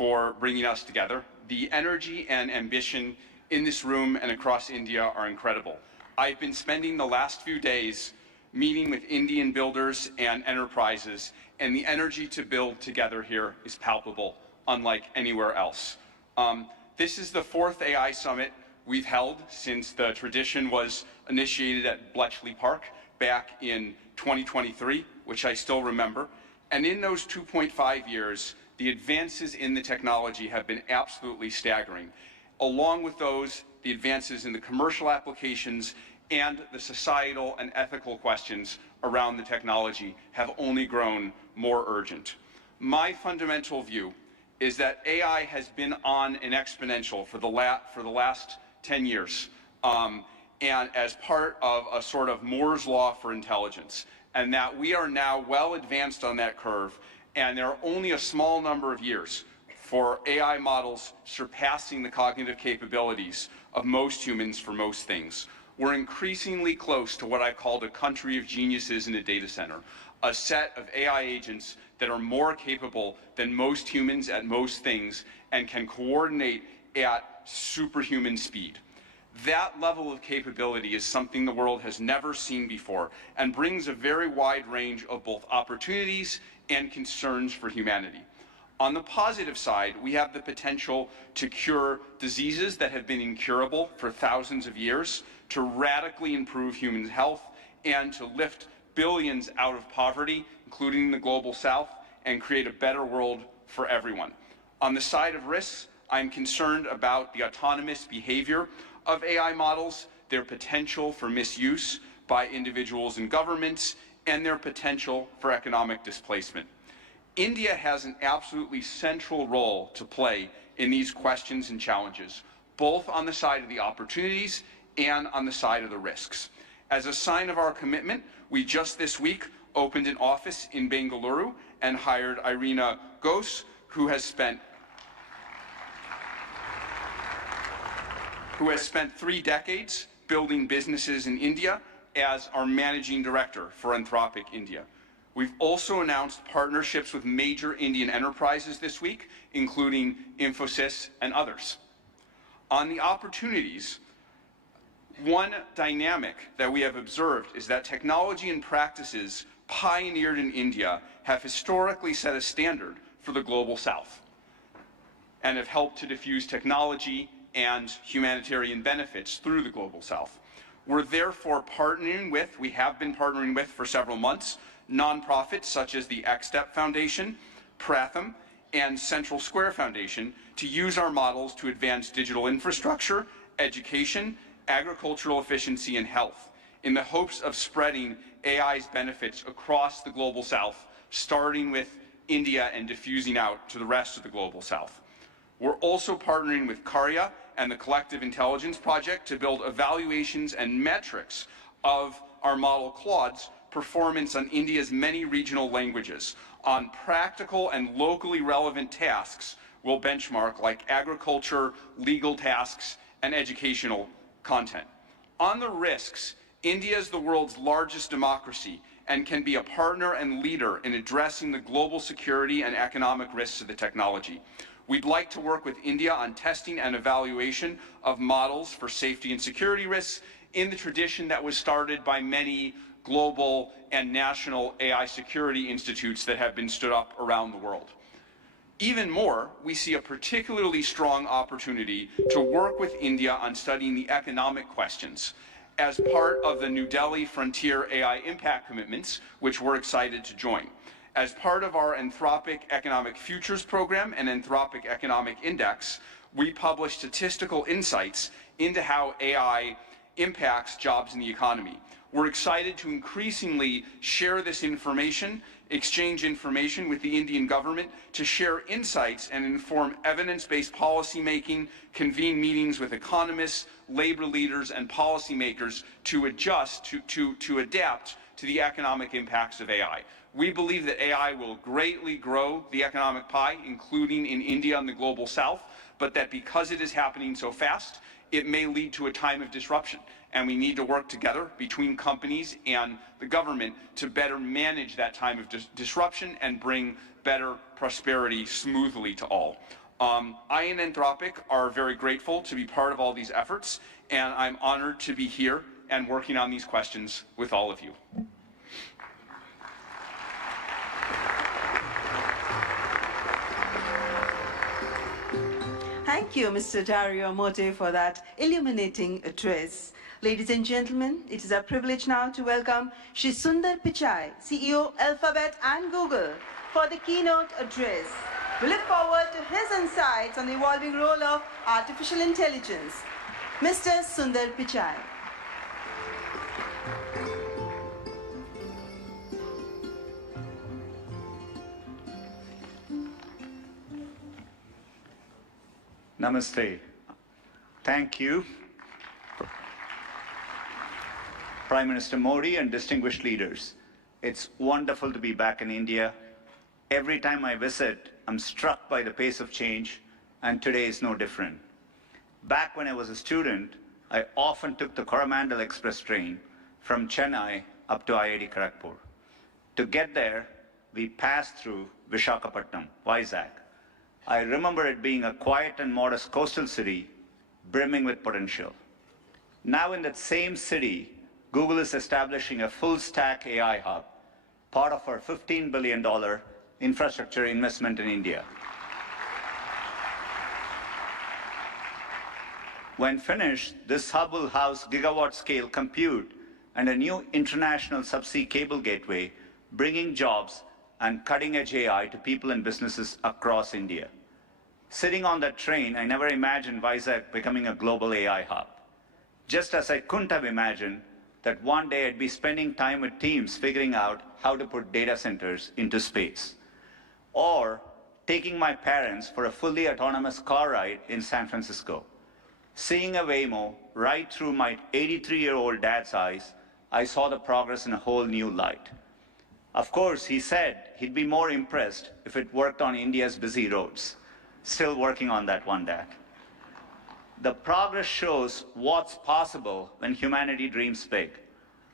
for bringing us together. The energy and ambition in this room and across India are incredible. I've been spending the last few days meeting with Indian builders and enterprises, and the energy to build together here is palpable, unlike anywhere else. This is the 4th AI Summit we've held since the tradition was initiated at Bletchley Park back in 2023, which I still remember. And in those 2.5 years, the advances in the technology have been absolutely staggering. Along with those, the advances in the commercial applications and the societal and ethical questions around the technology have only grown more urgent. My fundamental view is that AI has been on an exponential for the last 10 years, and as part of a sort of Moore's law for intelligence, and that we are now well advanced on that curve, and there are only a small number of years for AI models surpassing the cognitive capabilities of most humans for most things. We're increasingly close to what I've called a country of geniuses in a data center, a set of AI agents that are more capable than most humans at most things and can coordinate at superhuman speed. That level of capability is something the world has never seen before and brings a very wide range of both opportunities and concerns for humanity. On the positive side, we have the potential to cure diseases that have been incurable for thousands of years, to radically improve human health, and to lift billions out of poverty, including the global south, and create a better world for everyone. On the side of risks, I'm concerned about the autonomous behavior of AI models, their potential for misuse by individuals and governments, and their potential for economic displacement. India has an absolutely central role to play in these questions and challenges, both on the side of the opportunities and on the side of the risks. As a sign of our commitment, we just this week opened an office in Bengaluru and hired Irina Ghosh, who has spent 3 decades building businesses in India as our managing director for Anthropic India. We've also announced partnerships with major Indian enterprises this week, including Infosys and others. On the opportunities, one dynamic that we have observed is that technology and practices pioneered in India have historically set a standard for the global south and have helped to diffuse technology and humanitarian benefits through the global south. We're therefore we have been partnering with for several months, nonprofits such as the X-Step Foundation, Pratham, and Central Square Foundation to use our models to advance digital infrastructure, education, agricultural efficiency, and health, in the hopes of spreading AI's benefits across the global south, starting with India and diffusing out to the rest of the global south. We're also partnering with Karya and the Collective Intelligence Project to build evaluations and metrics of our model Claude's performance on India's many regional languages. On practical and locally relevant tasks, we'll benchmark like agriculture, legal tasks, and educational content. On the risks, India is the world's largest democracy and can be a partner and leader in addressing the global security and economic risks of the technology. We'd like to work with India on testing and evaluation of models for safety and security risks in the tradition that was started by many global and national AI security institutes that have been stood up around the world. Even more, we see a particularly strong opportunity to work with India on studying the economic questions as part of the New Delhi Frontier AI Impact Commitments, which we're excited to join. As part of our Anthropic Economic Futures Program and Anthropic Economic Index, we publish statistical insights into how AI impacts jobs in the economy. We're excited to increasingly share this information, exchange information with the Indian government to share insights and inform evidence-based policy making, convene meetings with economists, labor leaders, and policymakers to adapt to the economic impacts of AI. We believe that AI will greatly grow the economic pie, including in India and the global south, but that because it is happening so fast, it may lead to a time of disruption. And we need to work together between companies and the government to better manage that time of disruption and bring better prosperity smoothly to all. I and Anthropic are very grateful to be part of all these efforts, and I'm honored to be here and working on these questions with all of you. Thank you, Mr. Dario Mote, for that illuminating address. Ladies and gentlemen, it is our privilege now to welcome Shri Sundar Pichai, CEO, Alphabet and Google, for the keynote address. We look forward to his insights on the evolving role of artificial intelligence. Mr. Sundar Pichai. Namaste. Thank you, Prime Minister Modi and distinguished leaders. It's wonderful to be back in India. Every time I visit, I'm struck by the pace of change, and today is no different. Back when I was a student, I often took the Coromandel Express train from Chennai up to IIT Kharagpur. To get there, we passed through Visakhapatnam, Vizag. I remember it being a quiet and modest coastal city, brimming with potential. Now in that same city, Google is establishing a full-stack AI hub, part of our $15 billion infrastructure investment in India. When finished, this hub will house gigawatt-scale compute and a new international subsea cable gateway, bringing jobs and cutting-edge AI to people and businesses across India. Sitting on that train, I never imagined Vizag becoming a global AI hub. Just as I couldn't have imagined that one day I'd be spending time with teams figuring out how to put data centers into space. Or taking my parents for a fully autonomous car ride in San Francisco. Seeing a Waymo right through my 83-year-old dad's eyes, I saw the progress in a whole new light. Of course, he said he'd be more impressed if it worked on India's busy roads. Still working on that one, Dad. The progress shows what's possible when humanity dreams big.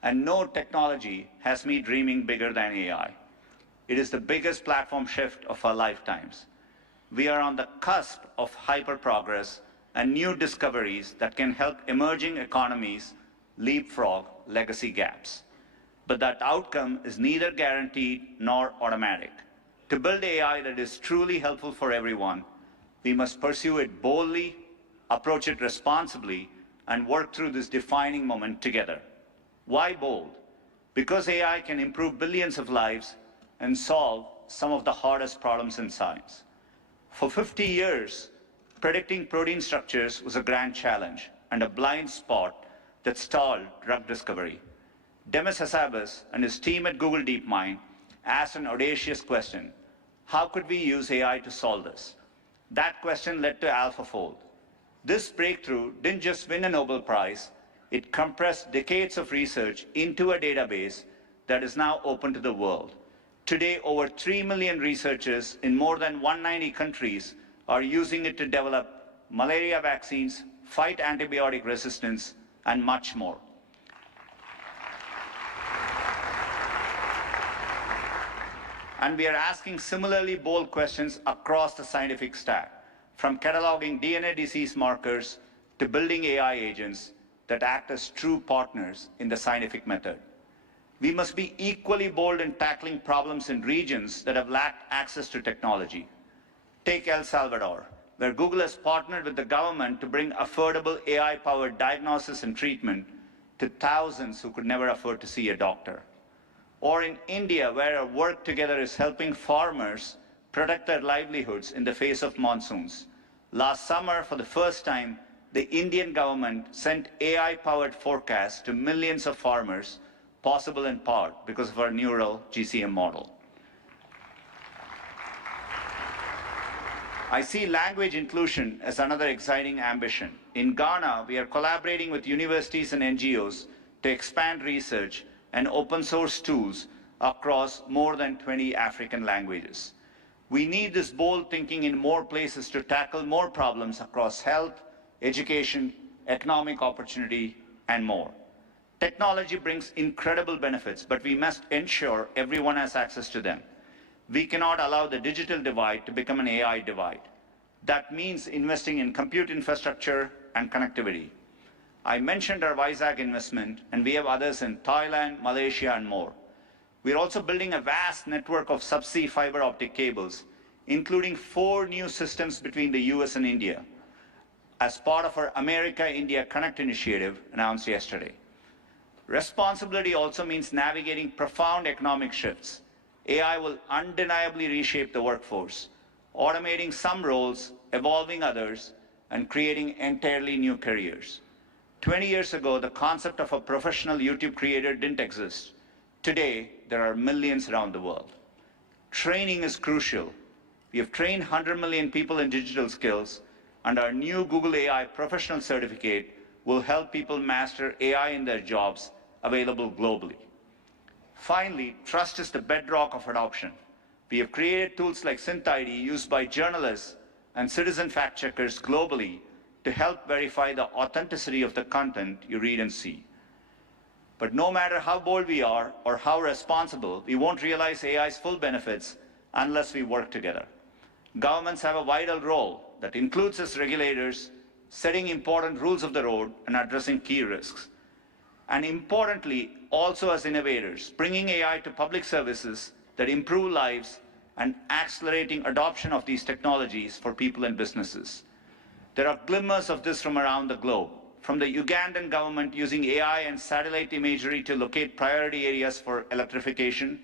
And no technology has me dreaming bigger than AI. It is the biggest platform shift of our lifetimes. We are on the cusp of hyper-progress and new discoveries that can help emerging economies leapfrog legacy gaps. But that outcome is neither guaranteed nor automatic. To build AI that is truly helpful for everyone, we must pursue it boldly, approach it responsibly, and work through this defining moment together. Why bold? Because AI can improve billions of lives and solve some of the hardest problems in science. For 50 years, predicting protein structures was a grand challenge and a blind spot that stalled drug discovery. Demis Hassabis and his team at Google DeepMind asked an audacious question: how could we use AI to solve this? That question led to AlphaFold. This breakthrough didn't just win a Nobel Prize, it compressed decades of research into a database that is now open to the world. Today, over 3 million researchers in more than 190 countries are using it to develop malaria vaccines, fight antibiotic resistance, and much more. And we are asking similarly bold questions across the scientific stack, from cataloging DNA disease markers to building AI agents that act as true partners in the scientific method. We must be equally bold in tackling problems in regions that have lacked access to technology. Take El Salvador, where Google has partnered with the government to bring affordable AI-powered diagnosis and treatment to thousands who could never afford to see a doctor. Or in India, where our work together is helping farmers protect their livelihoods in the face of monsoons. Last summer, for the first time, the Indian government sent AI-powered forecasts to millions of farmers, possible in part because of our neural GCM model. I see language inclusion as another exciting ambition. In Ghana, we are collaborating with universities and NGOs to expand research and open source tools across more than 20 African languages. We need this bold thinking in more places to tackle more problems across health, education, economic opportunity, and more. Technology brings incredible benefits, but we must ensure everyone has access to them. We cannot allow the digital divide to become an AI divide. That means investing in compute infrastructure and connectivity. I mentioned our Vizag investment, and we have others in Thailand, Malaysia, and more. We're also building a vast network of subsea fiber optic cables, including 4 new systems between the US and India, as part of our America-India Connect initiative announced yesterday. Responsibility also means navigating profound economic shifts. AI will undeniably reshape the workforce, automating some roles, evolving others, and creating entirely new careers. 20 years ago, the concept of a professional YouTube creator didn't exist. Today, there are millions around the world. Training is crucial. We have trained 100 million people in digital skills, and our new Google AI professional certificate will help people master AI in their jobs, available globally. Finally, trust is the bedrock of adoption. We have created tools like SynthID used by journalists and citizen fact-checkers globally to help verify the authenticity of the content you read and see. But no matter how bold we are or how responsible, we won't realize AI's full benefits unless we work together. Governments have a vital role that includes as regulators, setting important rules of the road and addressing key risks. And importantly, also as innovators, bringing AI to public services that improve lives and accelerating adoption of these technologies for people and businesses. There are glimmers of this from around the globe, from the Ugandan government using AI and satellite imagery to locate priority areas for electrification,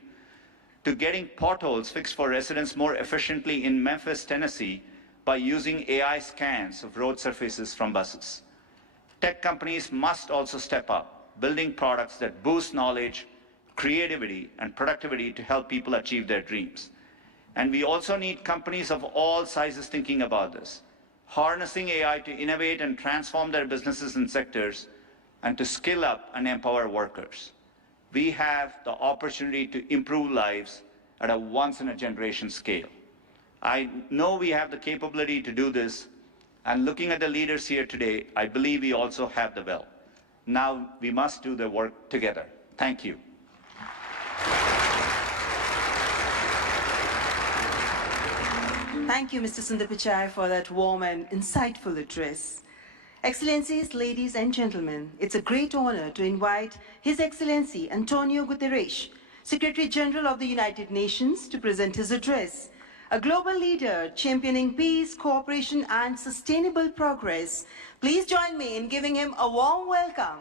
to getting potholes fixed for residents more efficiently in Memphis, Tennessee, by using AI scans of road surfaces from buses. Tech companies must also step up, building products that boost knowledge, creativity, and productivity to help people achieve their dreams. And we also need companies of all sizes thinking about this, harnessing AI to innovate and transform their businesses and sectors, and to skill up and empower workers. We have the opportunity to improve lives at a once-in-a-generation scale. I know we have the capability to do this, and looking at the leaders here today, I believe we also have the will. Now we must do the work together. Thank you. Thank you, Mr. Sundar Pichai, for that warm and insightful address. Excellencies, ladies and gentlemen, it's a great honor to invite His Excellency Antonio Guterres, Secretary General of the United Nations, to present his address. A global leader championing peace, cooperation, and sustainable progress. Please join me in giving him a warm welcome.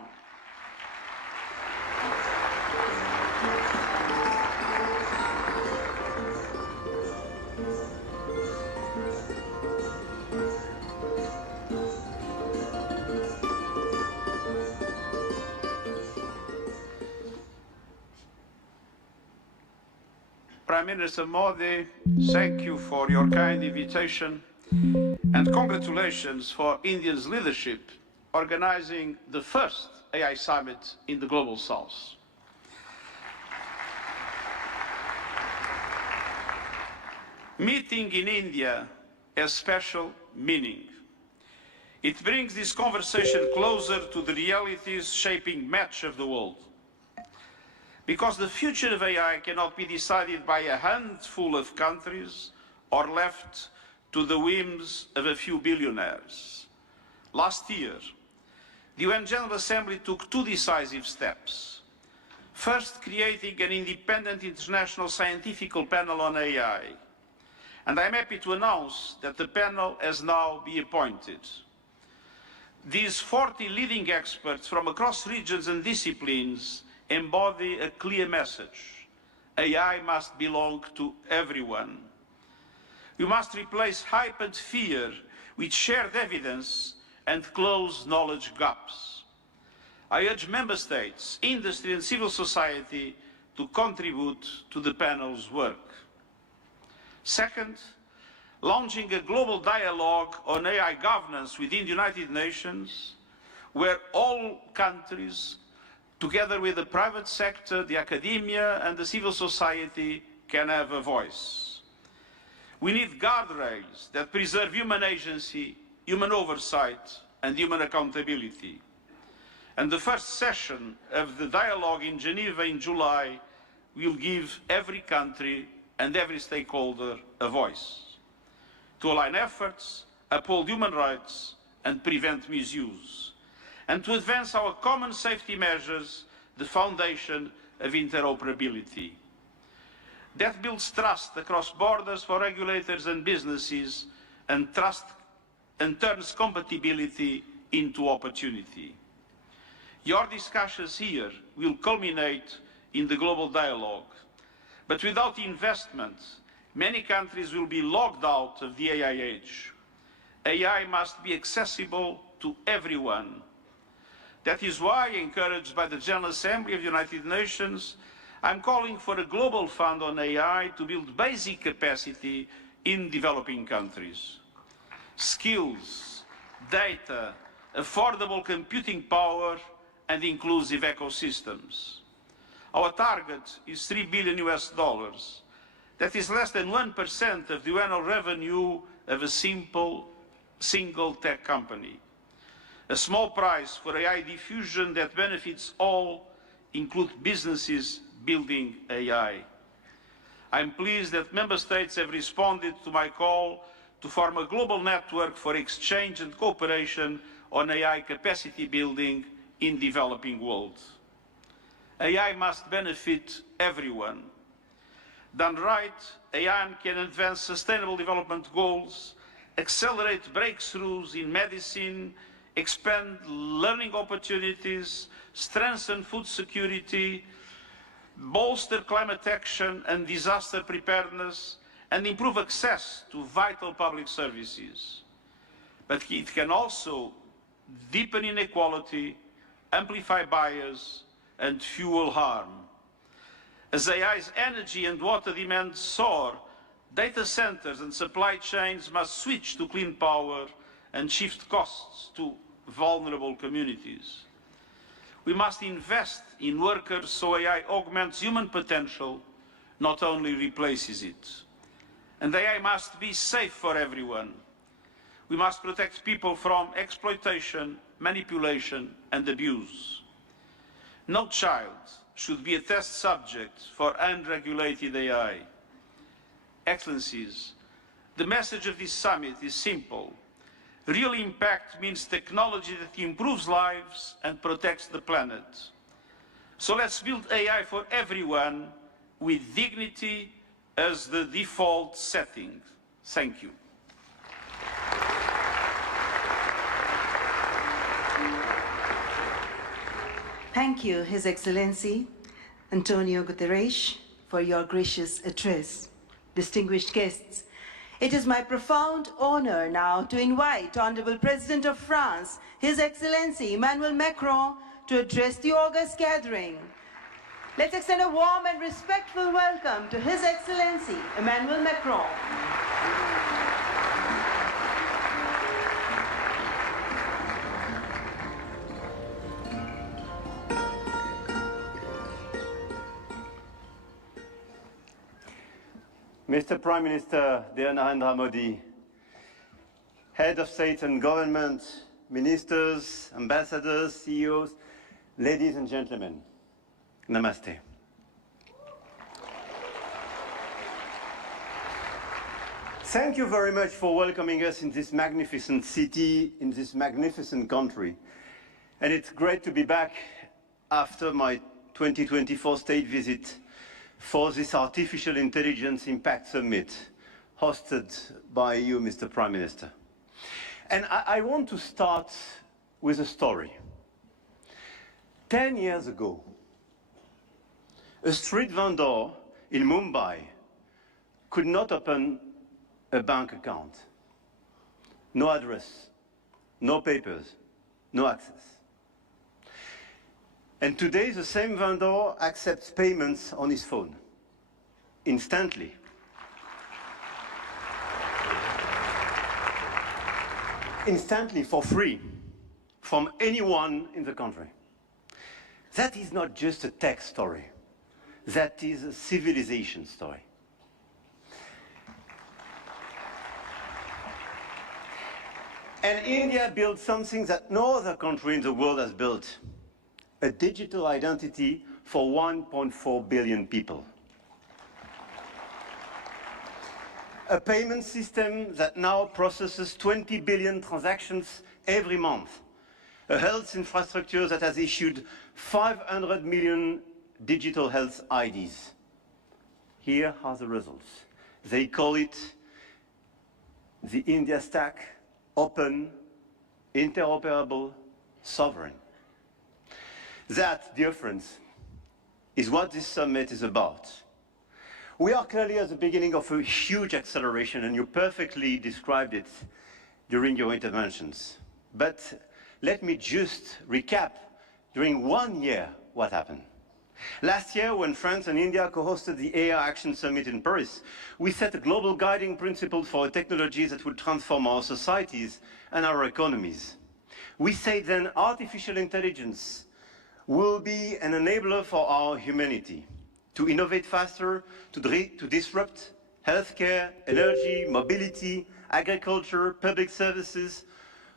Prime Minister Modi, thank you for your kind invitation and congratulations for India's leadership organizing the first AI summit in the Global South. Meeting in India has special meaning. It brings this conversation closer to the realities shaping much of the world. Because the future of AI cannot be decided by a handful of countries or left to the whims of a few billionaires. Last year, the UN General Assembly took 2 decisive steps. First, creating an independent international scientific panel on AI. And I'm happy to announce that the panel has now been appointed. These 40 leading experts from across regions and disciplines embody a clear message. AI must belong to everyone. We must replace hype and fear with shared evidence and close knowledge gaps. I urge Member States, industry and civil society to contribute to the panel's work. Second, launching a global dialogue on AI governance within the United Nations, where all countries, together with the private sector, the academia and the civil society, can have a voice. We need guardrails that preserve human agency, human oversight and human accountability. And the first session of the dialogue in Geneva in July will give every country and every stakeholder a voice. To align efforts, uphold human rights, and prevent misuse, and to advance our common safety measures, the foundation of interoperability. That builds trust across borders for regulators and businesses, and turns compatibility into opportunity. Your discussions here will culminate in the global dialogue, but without investment, many countries will be locked out of the AI age. AI must be accessible to everyone. That is why, encouraged by the General Assembly of the United Nations, I'm calling for a global fund on AI to build basic capacity in developing countries. Skills, data, affordable computing power, and inclusive ecosystems. Our target is $3 billion US. That is less than 1% of the annual revenue of a single tech company. A small price for AI diffusion that benefits all, include businesses building AI. I'm pleased that Member States have responded to my call to form a global network for exchange and cooperation on AI capacity building in developing world. AI must benefit everyone. Done right, AI can advance sustainable development goals, accelerate breakthroughs in medicine, expand learning opportunities, strengthen food security, bolster climate action and disaster preparedness, and improve access to vital public services. But it can also deepen inequality, amplify bias, and fuel harm. As AI's energy and water demands soar, data centers and supply chains must switch to clean power and shift costs to vulnerable communities. We must invest in workers so AI augments human potential, not only replaces it. And AI must be safe for everyone. We must protect people from exploitation, manipulation, and abuse. No child should be a test subject for unregulated AI. Excellencies, the message of this summit is simple. Real impact means technology that improves lives and protects the planet. So let's build AI for everyone with dignity as the default setting. Thank you. Thank you, His Excellency Antonio Guterres, for your gracious address. Distinguished guests, it is my profound honor now to invite Honorable President of France, His Excellency Emmanuel Macron, to address the august gathering. Let's extend a warm and respectful welcome to His Excellency Emmanuel Macron. Mr. Prime Minister, dear Narendra Modi, Head of State and Government, Ministers, Ambassadors, CEOs, ladies and gentlemen, Namaste. Thank you very much for welcoming us in this magnificent city, in this magnificent country. And it's great to be back after my 2024 state visit for this Artificial Intelligence Impact Summit hosted by you, Mr. Prime Minister. And I want to start with a story. 10 years ago, a street vendor in Mumbai could not open a bank account. No address, no papers, no access. And today, the same vendor accepts payments on his phone, instantly. Instantly, for free, from anyone in the country. That is not just a tech story. That is a civilization story. And India built something that no other country in the world has built. A digital identity for 1.4 billion people. a payment system that now processes 20 billion transactions every month, a health infrastructure that has issued 500 million digital health IDs. Here are the results. They call it the India Stack, open, interoperable, sovereign. That, dear friends, is what this summit is about. We are clearly at the beginning of a huge acceleration, and you perfectly described it during your interventions. But let me just recap during 1 year what happened. Last year, when France and India co-hosted the AI Action Summit in Paris, we set a global guiding principle for technologies that would transform our societies and our economies. We said then artificial intelligence will be an enabler for our humanity, to innovate faster, to disrupt healthcare, energy, mobility, agriculture, public services,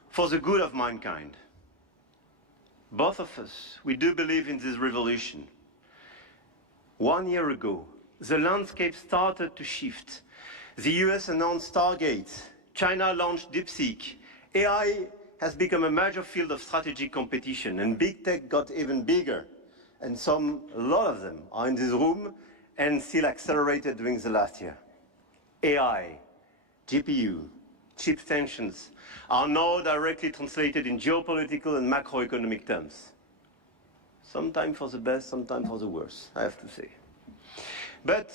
for the good of mankind. Both of us, we do believe in this revolution. 1 year ago, the landscape started to shift. The US announced Stargate, China launched DeepSeek, AI has become a major field of strategic competition, and big tech got even bigger. And a lot of them are in this room and still accelerated during the last year. AI, GPU, chip tensions are now directly translated in geopolitical and macroeconomic terms. Sometimes for the best, sometimes for the worst, I have to say. But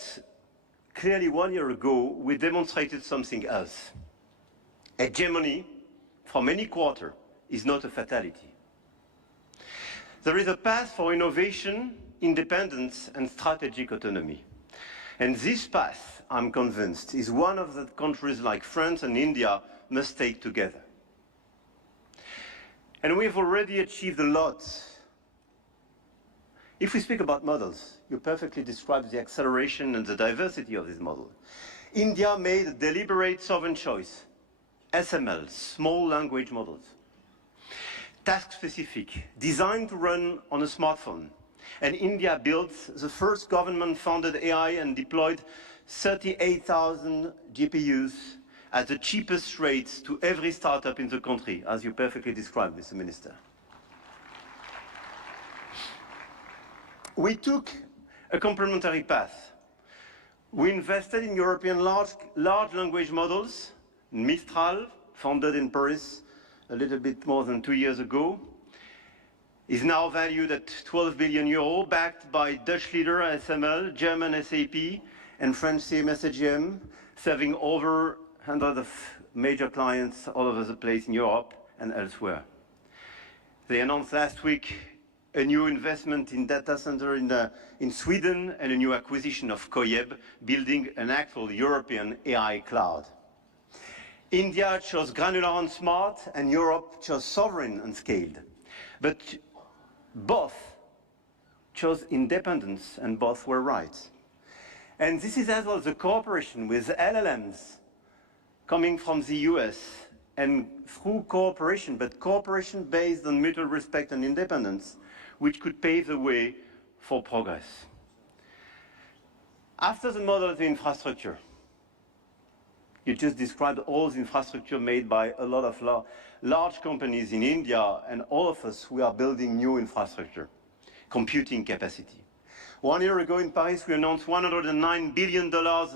clearly 1 year ago, we demonstrated something else. Hegemony from any quarter is not a fatality. There is a path for innovation, independence, and strategic autonomy. And this path, I'm convinced, is one of the countries like France and India must take together. And we've already achieved a lot. If we speak about models, you perfectly described the acceleration and the diversity of this model. India made a deliberate sovereign choice. SML, small language models. Task-specific, designed to run on a smartphone. And India built the first government-funded AI and deployed 38,000 GPUs at the cheapest rates to every startup in the country, as you perfectly described, Mr. Minister. We took a complementary path. We invested in European large language models. Mistral, founded in Paris a little bit more than 2 years ago, is now valued at 12 billion euro, backed by Dutch leader SML, German SAP, and French CMS AGM, serving over hundreds of major clients all over the place in Europe and elsewhere. They announced last week a new investment in data center in Sweden and a new acquisition of Koyeb, building an actual European AI cloud. India chose granular and smart, and Europe chose sovereign and scaled. But both chose independence, and both were right. And this is as well the cooperation with LLMs coming from the US, and through cooperation, but cooperation based on mutual respect and independence, which could pave the way for progress. After the model of the infrastructure, you just described all the infrastructure made by a lot of large companies in India, and all of us, we are building new infrastructure, computing capacity. 1 year ago in Paris, we announced $109 billion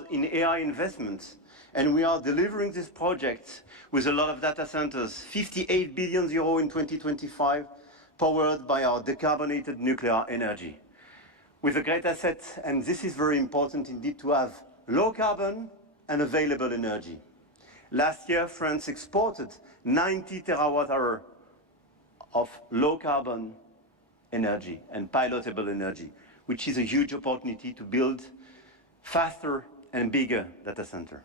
in AI investments, and we are delivering this project with a lot of data centers, 58 billion euro in 2025, powered by our decarbonated nuclear energy. With a great asset, and this is very important indeed, to have low carbon and available energy. Last year, France exported 90 terawatt-hours of low-carbon energy and pilotable energy, which is a huge opportunity to build faster and bigger data center.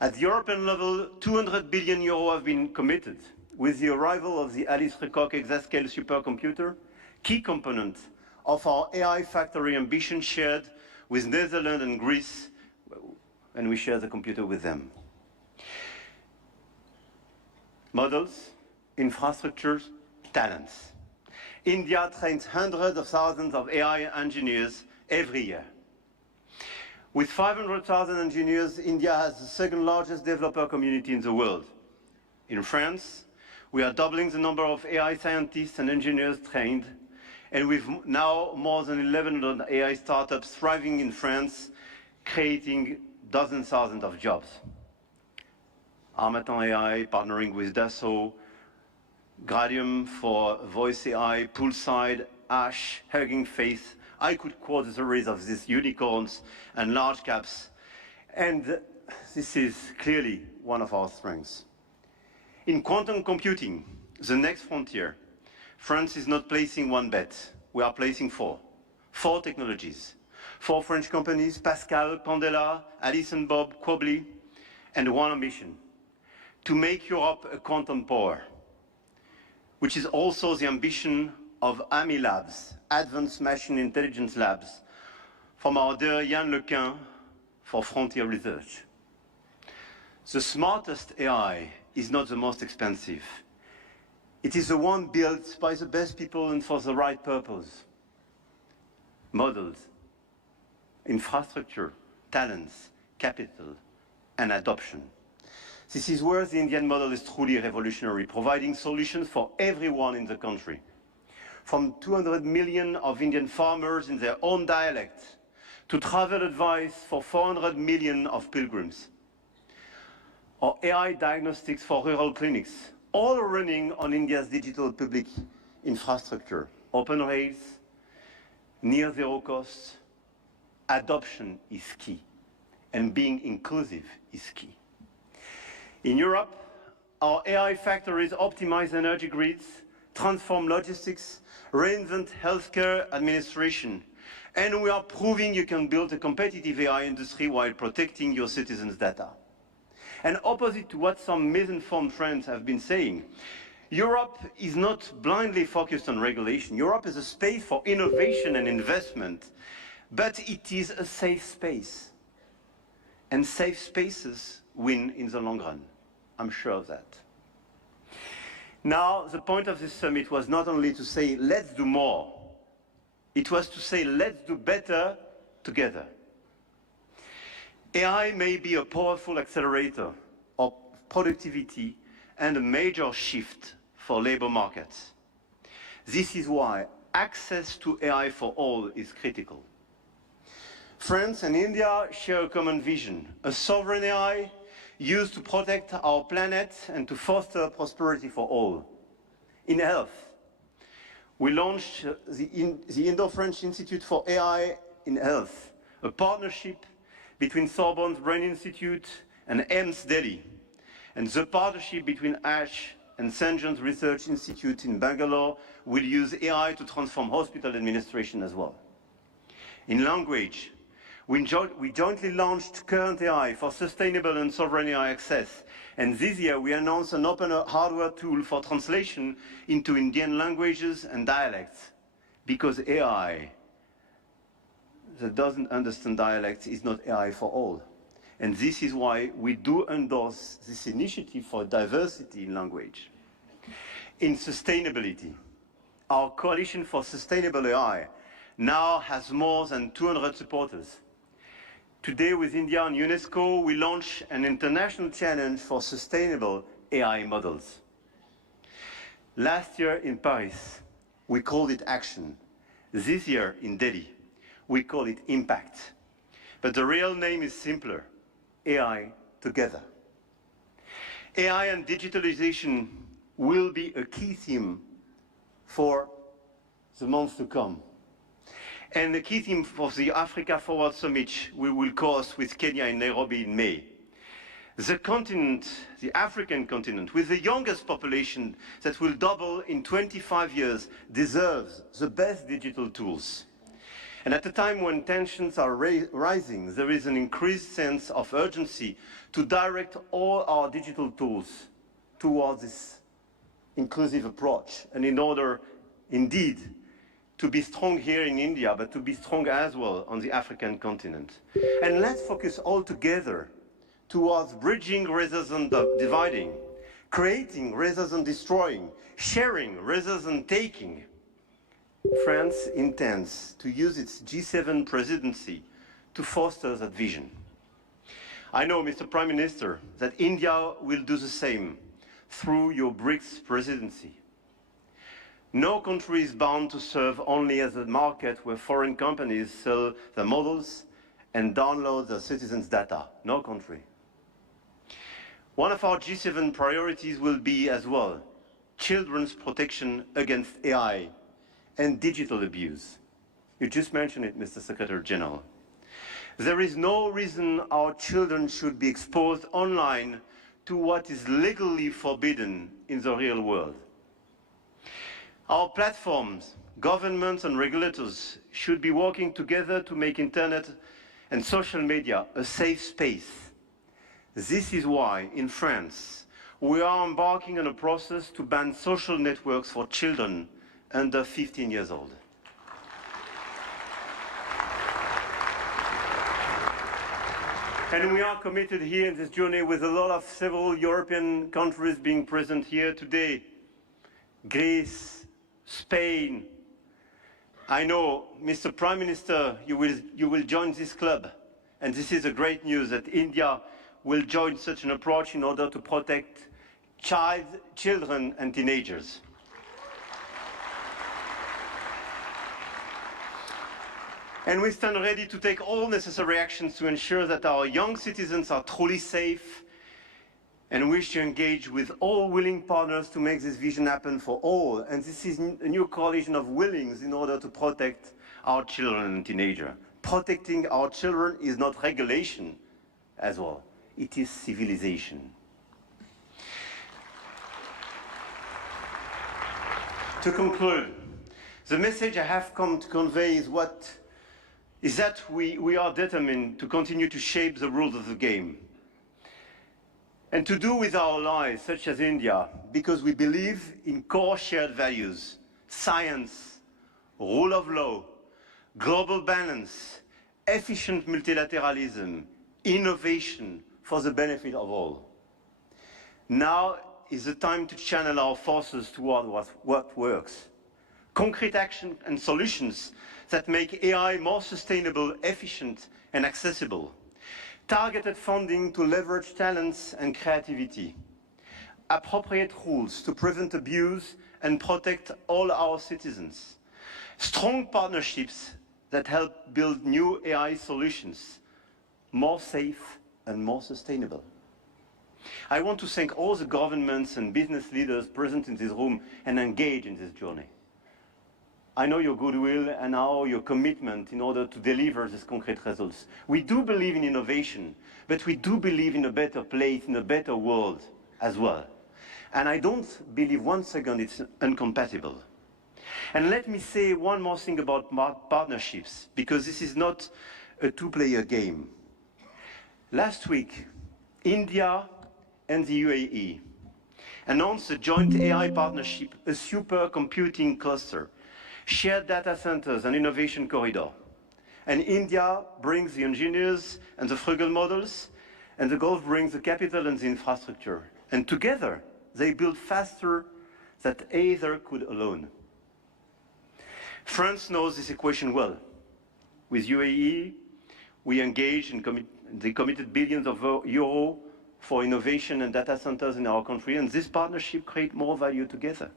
At the European level, 200 billion euro have been committed with the arrival of the Alice Lecoq exascale supercomputer, key component of our AI factory ambition shared with Netherlands and Greece, and we share the computer with them. Models, infrastructures, talents. India trains hundreds of thousands of AI engineers every year. With 500,000 engineers, India has the second largest developer community in the world. In France, we are doubling the number of AI scientists and engineers trained, and we've now more than 1,100 AI startups thriving in France, creating dozens of thousands of jobs. Armatan AI partnering with Dassault, Gradium for voice AI, Poolside, Ash, Hugging Face. I could quote the rest of these unicorns and large caps, and this is clearly one of our strengths. In quantum computing, the next frontier, France is not placing one bet. We are placing four. Four technologies. Four French companies, Pascal, Pandela, Alice and Bob, Quobly, and one ambition, to make Europe a quantum power, which is also the ambition of AMI Labs, Advanced Machine Intelligence Labs, from our dear Yann Lequin for Frontier Research. The smartest AI is not the most expensive. It is the one built by the best people and for the right purpose. Models, infrastructure, talents, capital, and adoption. This is where the Indian model is truly revolutionary, providing solutions for everyone in the country. From 200 million of Indian farmers in their own dialect, to travel advice for 400 million of pilgrims, or AI diagnostics for rural clinics, all running on India's digital public infrastructure. Open rails, near zero cost, adoption is key, and being inclusive is key. In Europe, our AI factories optimize energy grids, transform logistics, reinvent healthcare administration, and we are proving you can build a competitive AI industry while protecting your citizens' data. And opposite to what some misinformed friends have been saying, Europe is not blindly focused on regulation. Europe is a space for innovation and investment, but it is a safe space. And safe spaces win in the long run. I'm sure of that. Now, the point of this summit was not only to say, let's do more. It was to say, let's do better together. AI may be a powerful accelerator of productivity and a major shift for labor markets. This is why access to AI for all is critical. France and India share a common vision, a sovereign AI used to protect our planet and to foster prosperity for all. In health, we launched the Indo-French Institute for AI in Health, a partnership between Sorbonne's Brain Institute and AIIMS Delhi, and the partnership between ASH and St. John's Research Institute in Bangalore will use AI to transform hospital administration as well. In language, we jointly launched Current AI for sustainable and sovereign AI access, and this year we announced an open hardware tool for translation into Indian languages and dialects, because AI that doesn't understand dialects is not AI for all. And this is why we do endorse this initiative for diversity in language. In sustainability, our Coalition for Sustainable AI now has more than 200 supporters. Today, with India and UNESCO, we launch an international challenge for sustainable AI models. Last year in Paris, we called it Action. This year in Delhi, we call it Impact. But the real name is simpler, AI Together. AI and digitalization will be a key theme for the months to come. And the key theme for the Africa Forward Summit we will course with Kenya in Nairobi in May. The continent, the African continent, with the youngest population that will double in 25 years, deserves the best digital tools. And at a time when tensions are rising, there is an increased sense of urgency to direct all our digital tools towards this inclusive approach. And in order, indeed, to be strong here in India, but to be strong as well on the African continent. And let's focus all together towards bridging rather than dividing, creating rather than destroying, sharing rather than taking. France intends to use its G7 presidency to foster that vision. I know, Mr. Prime Minister, that India will do the same through your BRICS presidency. No country is bound to serve only as a market where foreign companies sell their models and download their citizens' data. No country. One of our G7 priorities will be as well children's protection against AI and digital abuse. You just mentioned it, Mr. Secretary General. There is no reason our children should be exposed online to what is legally forbidden in the real world. Our platforms, governments and regulators should be working together to make internet and social media a safe space. This is why, in France, we are embarking on a process to ban social networks for children under 15 years old. And we are committed here in this journey with a lot of several European countries being present here today. Greece, Spain. I know, Mr. Prime Minister, you will join this club. And this is a great news that India will join such an approach in order to protect children and teenagers. And we stand ready to take all necessary actions to ensure that our young citizens are truly safe, and wish to engage with all willing partners to make this vision happen for all. And this is a new coalition of willings in order to protect our children and teenagers. Protecting our children is not regulation as well. It is civilization. To conclude, the message I have come to convey is that we are determined to continue to shape the rules of the game. And to do with our allies, such as India, because we believe in core shared values, science, rule of law, global balance, efficient multilateralism, innovation for the benefit of all. Now is the time to channel our forces toward what works. Concrete action and solutions that make AI more sustainable, efficient, and accessible. Targeted funding to leverage talents and creativity. Appropriate rules to prevent abuse and protect all our citizens. Strong partnerships that help build new AI solutions, more safe and more sustainable. I want to thank all the governments and business leaders present in this room and engaged in this journey. I know your goodwill and your commitment in order to deliver these concrete results. We do believe in innovation, but we do believe in a better place, in a better world as well. And I don't believe one second it's incompatible. And let me say one more thing about partnerships, because this is not a two-player game. Last week, India and the UAE announced a joint AI partnership, a supercomputing cluster, shared data centers and innovation corridor. And India brings the engineers and the frugal models, and the Gulf brings the capital and the infrastructure. And together, they build faster than either could alone. France knows this equation well. With UAE, we engaged and they committed billions of euros for innovation and data centers in our country, and this partnership creates more value together.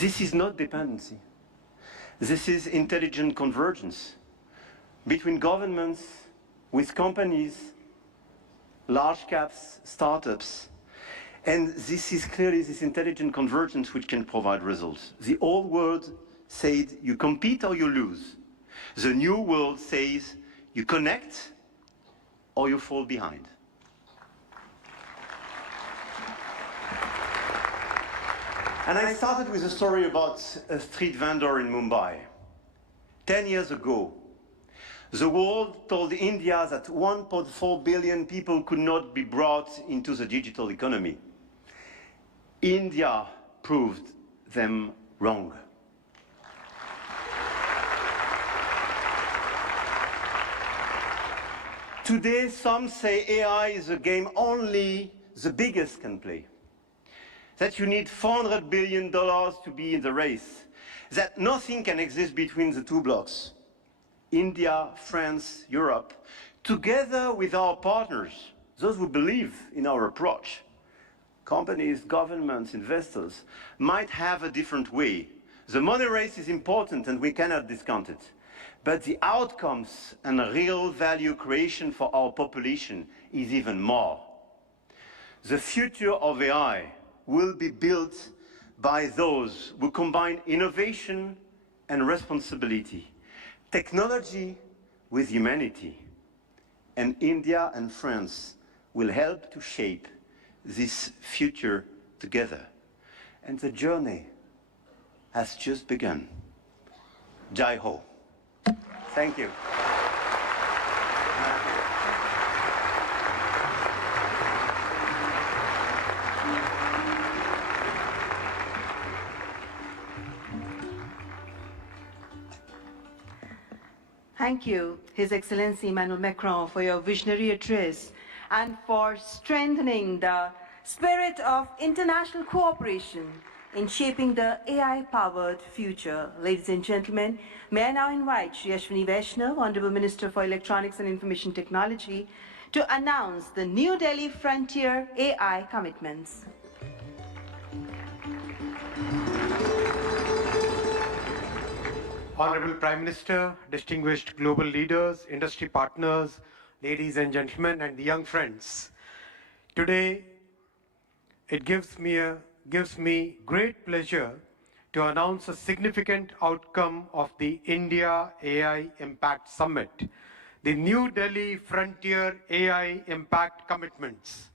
This is not dependency. This is intelligent convergence between governments, with companies, large caps, startups. And this is clearly this intelligent convergence which can provide results. The old world said you compete or you lose. The new world says you connect or you fall behind. And I started with a story about a street vendor in Mumbai. 10 years ago, the world told India that 1.4 billion people could not be brought into the digital economy. India proved them wrong. Today, some say AI is a game only the biggest can play. That you need $400 billion to be in the race, that nothing can exist between the two blocks. India, France, Europe, together with our partners, those who believe in our approach, companies, governments, investors, might have a different way. The money race is important and we cannot discount it. But the outcomes and real value creation for our population is even more. The future of AI will be built by those who combine innovation and responsibility, technology with humanity. And India and France will help to shape this future together. And the journey has just begun. Jai Ho. Thank you. Thank you, His Excellency Emmanuel Macron, for your visionary address and for strengthening the spirit of international cooperation in shaping the AI-powered future. Ladies and gentlemen, may I now invite Shri Ashwini Vaishnav, Honorable Minister for Electronics and Information Technology, to announce the New Delhi Frontier AI commitments. Honorable Prime Minister, distinguished global leaders, industry partners, ladies and gentlemen, and the young friends. Today, it gives me great pleasure to announce a significant outcome of the India AI Impact Summit, the New Delhi Frontier AI Impact Commitments.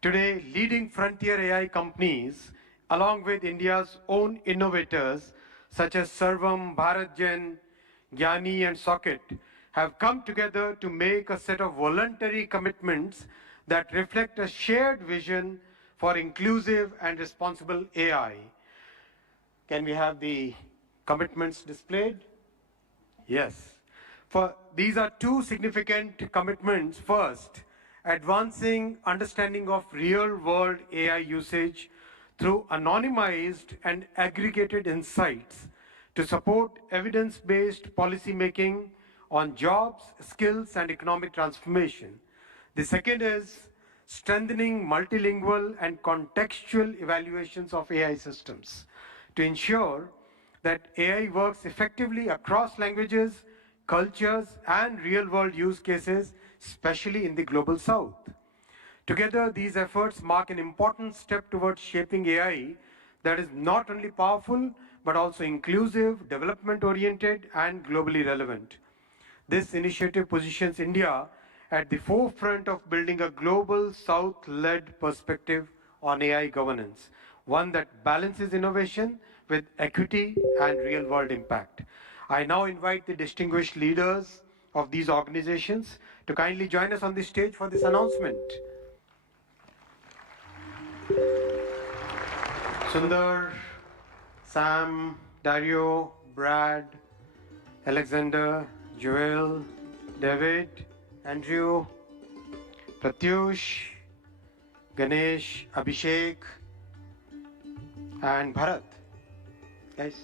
Today, leading frontier AI companies, along with India's own innovators, such as Sarvam, BharatGen, Gyani and Socket, have come together to make a set of voluntary commitments that reflect a shared vision for inclusive and responsible AI. Can we have the commitments displayed? Yes. These are two significant commitments. First, advancing understanding of real-world AI usage through anonymized and aggregated insights to support evidence-based policymaking on jobs, skills, and economic transformation. The second is strengthening multilingual and contextual evaluations of AI systems to ensure that AI works effectively across languages, cultures, and real-world use cases, especially in the Global South. Together, these efforts mark an important step towards shaping AI that is not only powerful, but also inclusive, development-oriented, and globally relevant. This initiative positions India at the forefront of building a global South-led perspective on AI governance, one that balances innovation with equity and real-world impact. I now invite the distinguished leaders of these organizations to kindly join us on the stage for this announcement. Sundar, Sam, Dario, Brad, Alexander, Joel, David, Andrew, Pratyush, Ganesh, Abhishek, and Bharat. Guys.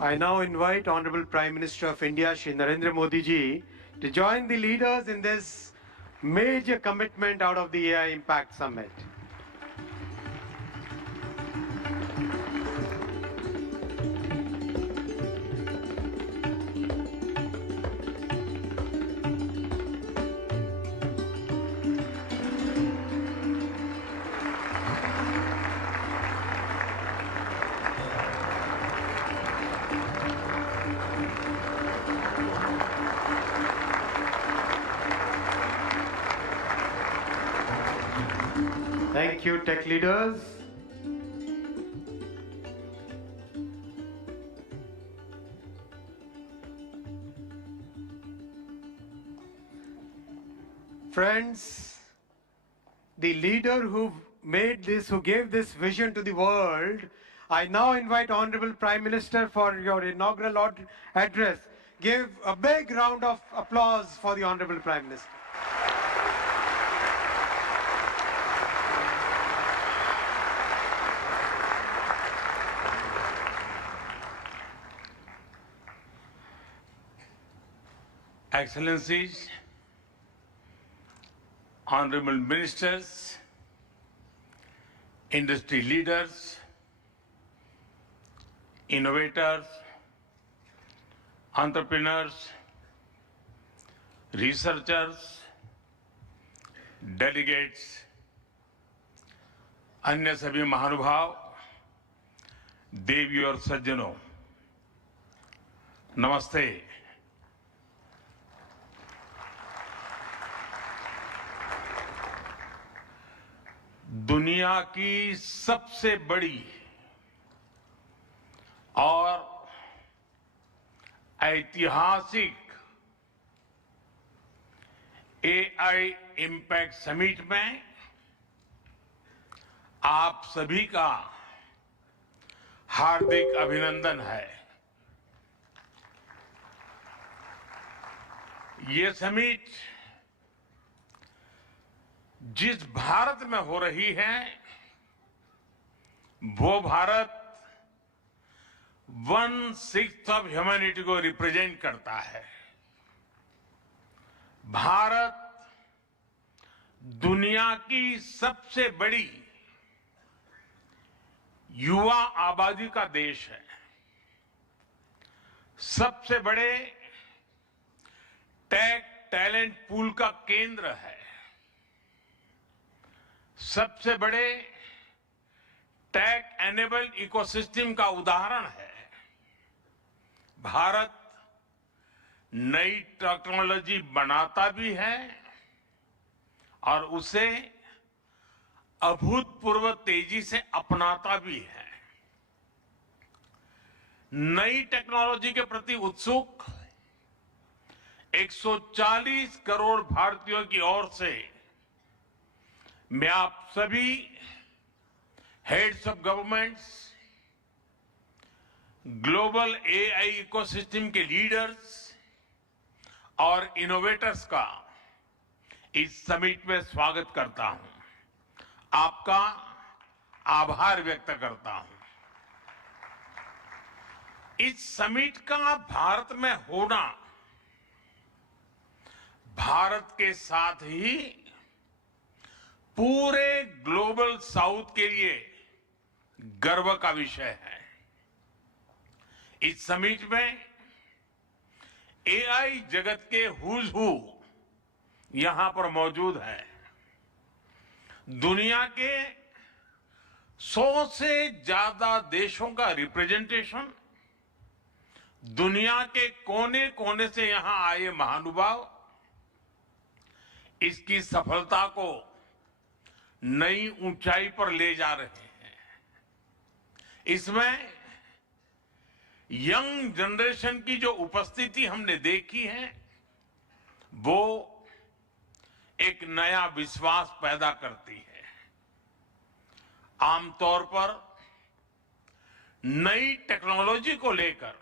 I now invite Honorable Prime Minister of India, Shri Narendra Modi ji, to join the leaders in this major commitment out of the AI Impact Summit. Thank you, tech leaders. Friends, the leader who made this, who gave this vision to the world, I now invite Honorable Prime Minister for your inaugural address. Give a big round of applause for the Honorable Prime Minister. Excellencies, Honorable Ministers, industry leaders, innovators, entrepreneurs, researchers, delegates, अन्य सभी महानुभाव, देवी और सज्जनों, नमस्ते। दुनिया की सबसे बड़ी और ऐतिहासिक एआई इम्पैक्ट समिट में आप सभी का हार्दिक अभिनंदन है। ये समिट जिस भारत में हो रही है वो भारत 1/6 ऑफ ह्यूमैनिटी को रिप्रेजेंट करता है। भारत दुनिया की सबसे बड़ी युवा आबादी का देश है, सबसे बड़े टेक टैलेंट पूल का केंद्र है, सबसे बड़े टेक एनेबल्ड इकोसिस्टम का उदाहरण है। भारत नई टेक्नोलॉजी बनाता भी है और उसे अभूतपूर्व तेजी से अपनाता भी है। नई टेक्नोलॉजी के प्रति उत्सुक 140 करोड़ भारतीयों की ओर से मैं आप सभी heads of governments, global AI ecosystem के लीडर्स और इनोवेटर्स का इस समिट में स्वागत करता हूं, आपका आभार व्यक्त करता हूं। इस समिट का भारत में होना भारत के साथ ही पूरे ग्लोबल साउथ के लिए गर्व का विषय है। इस समिट में एआई जगत के हुज हू यहां पर मौजूद है। दुनिया के 100 से ज्यादा देशों का रिप्रेजेंटेशन, दुनिया के कोने कोने से यहां आए महानुभाव इसकी सफलता को नई ऊंचाई पर ले जा रहे हैं। इसमें यंग जनरेशन की जो उपस्थिति हमने देखी है वो एक नया विश्वास पैदा करती है। आमतौर पर नई टेक्नोलॉजी को लेकर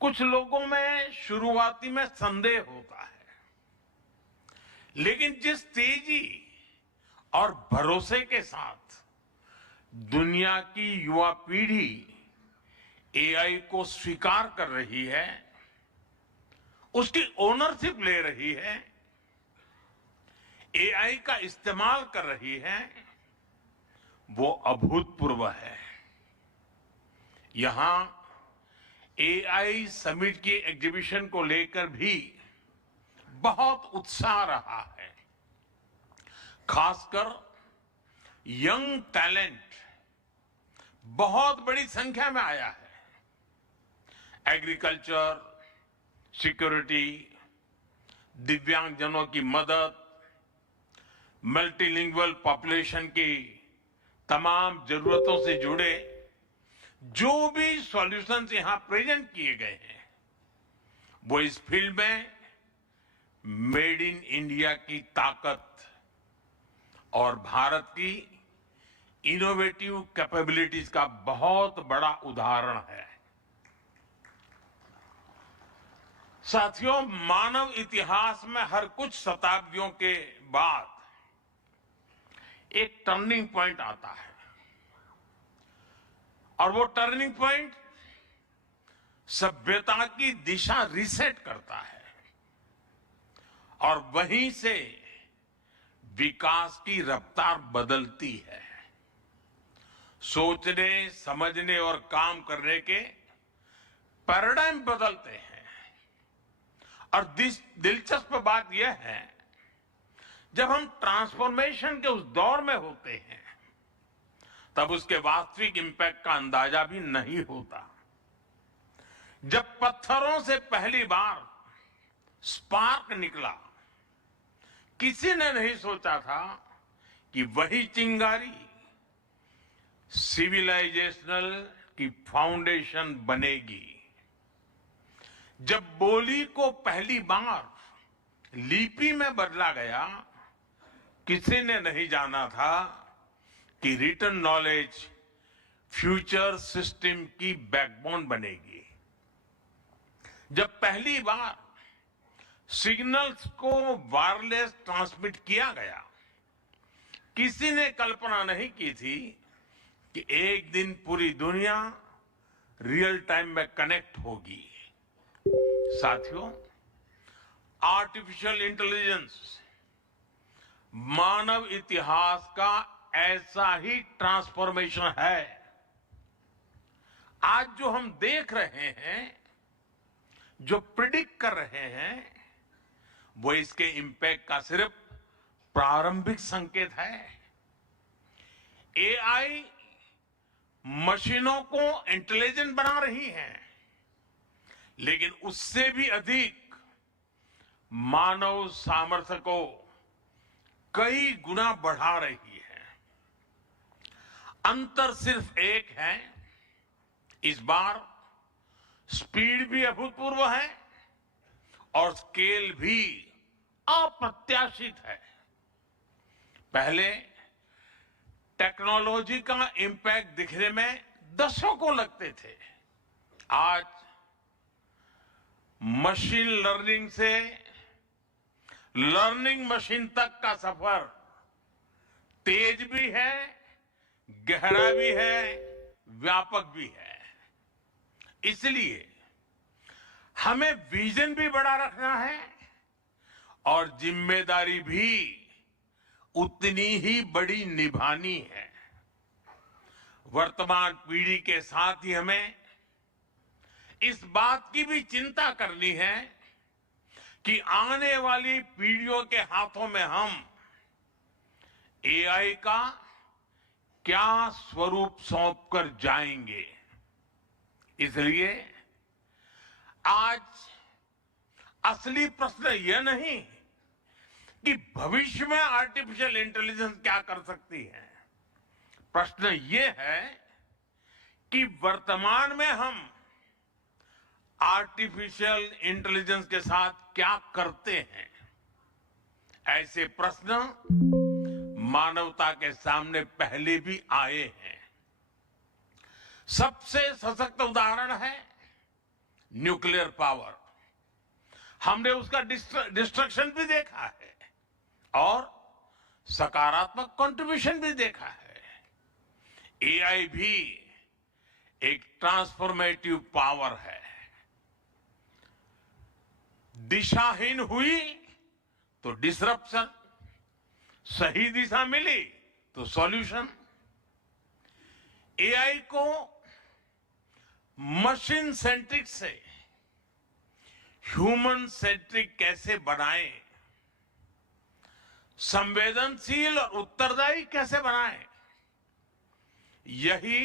कुछ लोगों में शुरुआती में संदेह होता है, लेकिन जिस तेजी और भरोसे के साथ दुनिया की युवा पीढ़ी एआई को स्वीकार कर रही है, उसकी ओनरशिप ले रही है, एआई का इस्तेमाल कर रही है, वो अभूतपूर्व है। यहां एआई समिट की एग्जीबिशन को लेकर भी बहुत उत्साह रहा है। खासकर यंग टैलेंट बहुत बड़ी संख्या में आया है। एग्रीकल्चर, सिक्योरिटी, दिव्यांगजनों की मदद, मल्टीलिंगुअल पॉपुलेशन की तमाम जरूरतों से जुड़े जो भी सॉल्यूशंस यहां प्रेजेंट किए गए हैं वो इस फील्ड में मेड इन इंडिया की ताकत, और भारत की इनोवेटिव कैपेबिलिटीज का बहुत बड़ा उदाहरण है। साथियों, मानव इतिहास में हर कुछ शताब्दियों के बाद एक टर्निंग पॉइंट आता है और वो टर्निंग पॉइंट सभ्यता की दिशा रीसेट करता है और वहीं से विकास की रफ्तार बदलती है। सोचने, समझने और काम करने के पैराडाइम बदलते हैं और दिलचस्प बात यह है, जब हम ट्रांसफॉर्मेशन के उस दौर में होते हैं तब उसके वास्तविक इंपैक्ट का अंदाजा भी नहीं होता। जब पत्थरों से पहली बार स्पार्क निकला, किसी ने नहीं सोचा था कि वही चिंगारी सिविलाइजेशनल की फाउंडेशन बनेगी। जब बोली को पहली बार लिपि में बदला गया, किसी ने नहीं जाना था कि रिटन नॉलेज फ्यूचर सिस्टम की बैकबोन बनेगी। जब पहली बार सिग्नल्स को वायरलेस ट्रांसमिट किया गया, किसी ने कल्पना नहीं की थी कि एक दिन पूरी दुनिया रियल टाइम में कनेक्ट होगी। साथियों, आर्टिफिशियल इंटेलिजेंस मानव इतिहास का ऐसा ही ट्रांसफॉर्मेशन है। आज जो हम देख रहे हैं, जो प्रिडिक्ट कर रहे हैं, वो इसके इंपैक्ट का सिर्फ प्रारंभिक संकेत है। एआई मशीनों को इंटेलिजेंट बना रही है, लेकिन उससे भी अधिक मानव सामर्थ्य को कई गुना बढ़ा रही है। अंतर सिर्फ एक है, इस बार स्पीड भी अभूतपूर्व है और स्केल भी अप्रत्याशित है। पहले टेक्नोलॉजी का इंपैक्ट दिखने में दशकों लगते थे। आज मशीन लर्निंग से लर्निंग मशीन तक का सफर तेज भी है, गहरा भी है, व्यापक भी है। इसलिए हमें विजन भी बड़ा रखना है और जिम्मेदारी भी उतनी ही बड़ी निभानी है। वर्तमान पीढ़ी के साथ ही हमें इस बात की भी चिंता करनी है कि आने वाली पीढ़ियों के हाथों में हम एआई का क्या स्वरूप सौंपकर जाएंगे। इसलिए आज असली प्रश्न यह नहीं कि भविष्य में आर्टिफिशियल इंटेलिजेंस क्या कर सकती है। प्रश्न यह है कि वर्तमान में हम आर्टिफिशियल इंटेलिजेंस के साथ क्या करते हैं। ऐसे प्रश्न मानवता के सामने पहले भी आए हैं। सबसे सशक्त उदाहरण है न्यूक्लियर पावर। हमने उसका डिस्ट्रक्शन भी देखा है और सकारात्मक कंट्रीब्यूशन भी देखा है। एआई भी एक ट्रांसफॉर्मेटिव पावर है। दिशाहीन हुई तो डिसरप्शन, सही दिशा मिली तो सॉल्यूशन। एआई को मशीन सेंट्रिक से ह्यूमन सेंट्रिक कैसे बनाएं, संवेदनशील और उत्तरदायी कैसे बनाएं, यही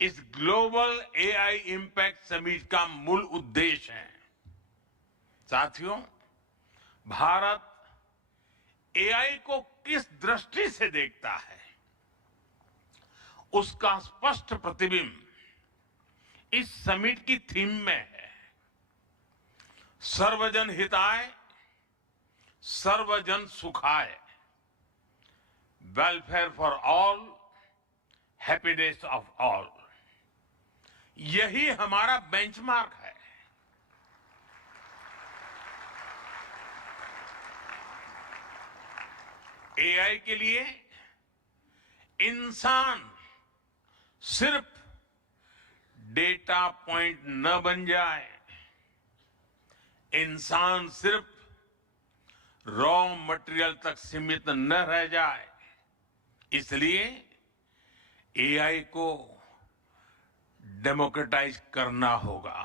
इस ग्लोबल एआई इंपैक्ट समिट का मूल उद्देश्य है। साथियों, भारत एआई को किस दृष्टि से देखता है, उसका स्पष्ट प्रतिबिंब इस समिट की थीम में है। सर्वजन हिताय, सर्वजन सुखाय। Welfare for all, happiness of all, यही हमारा बेंचमार्क है। एआई के लिए इंसान सिर्फ डेटा पॉइंट न बन जाए, इंसान सिर्फ रॉ मटेरियल तक सीमित न रह जाए, इसलिए एआई को डेमोक्रेटाइज करना होगा,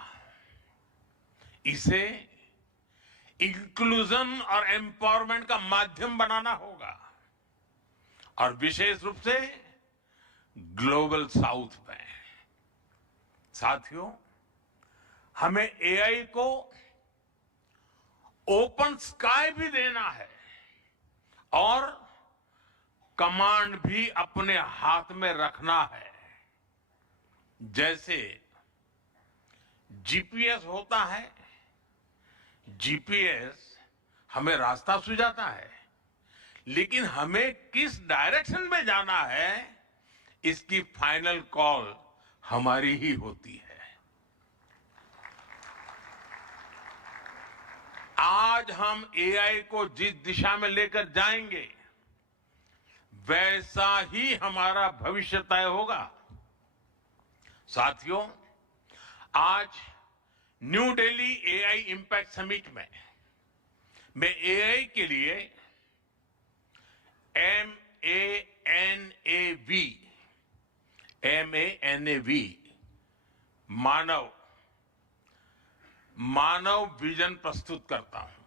इसे इंक्लूजन और एम्पावरमेंट का माध्यम बनाना होगा, और विशेष रूप से ग्लोबल साउथ में। साथियों, हमें एआई को ओपन स्काई भी देना है और कमांड भी अपने हाथ में रखना है। जैसे जीपीएस होता है, जीपीएस हमें रास्ता सुझाता है, लेकिन हमें किस डायरेक्शन में जाना है इसकी फाइनल कॉल हमारी ही होती है। आज हम एआई को जिस दिशा में लेकर जाएंगे वैसा ही हमारा भविष्य तय होगा। साथियों, आज new Delhi AI impact summit में मैं एआई के लिए MANAV मानव विजन प्रस्तुत करता हूं।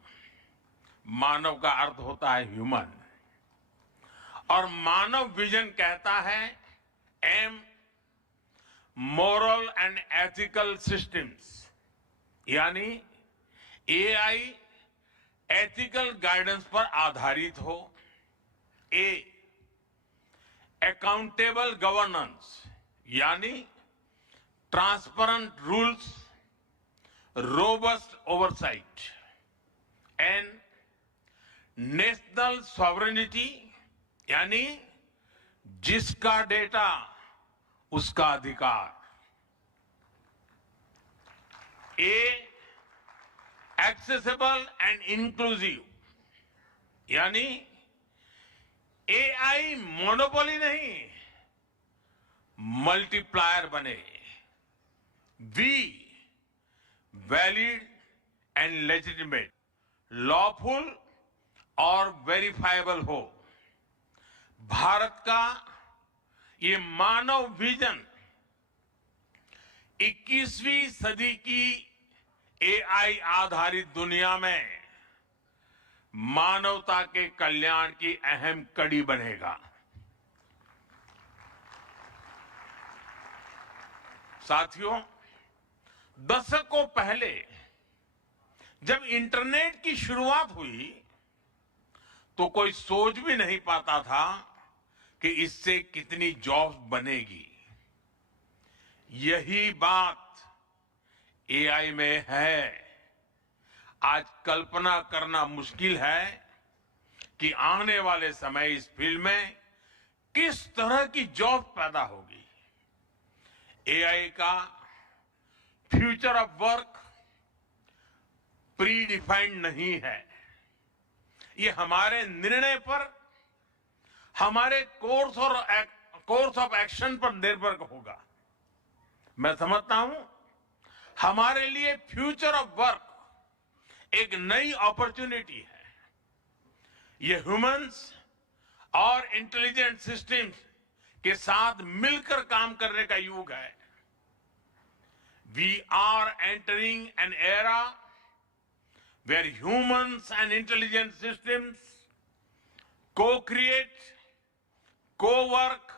मानव का अर्थ होता है ह्यूमन, और मानव विजन कहता है M, moral and ethical systems, यानी एआई एथिकल गाइडेंस पर आधारित हो। A, अकाउंटेबल गवर्नेंस, यानी transparent rules, robust oversight. N, national sovereignty, यानी जिसका डेटा उसका अधिकार। A, एक्सेसिबल एंड इंक्लूसिव, यानी एआई मोनोपोली नहीं, मल्टीप्लायर बने। V, valid and legitimate, lawful और वेरीफाइबल हो। भारत का ये मानव विजन 21वीं सदी की एआई आधारित दुनिया में मानवता के कल्याण की अहम कड़ी बनेगा। साथियों, दशकों पहले जब इंटरनेट की शुरुआत हुई तो कोई सोच भी नहीं पाता था कि इससे कितनी जॉब्स बनेगी। यही बात एआई में है। आज कल्पना करना मुश्किल है कि आने वाले समय इस फील्ड में किस तरह की जॉब पैदा होगी। एआई का future of work pre defined नहीं है। ये हमारे निर्णय पर, हमारे कोर्स ऑफ एक्शन पर निर्भर होगा। मैं समझता हूं हमारे लिए फ्यूचर ऑफ वर्क एक नई अपॉर्चुनिटी है। ये ह्यूमंस और इंटेलिजेंट सिस्टम्स के साथ मिलकर काम करने का युग है। We are entering an era where humans and intelligent systems co-create, co-work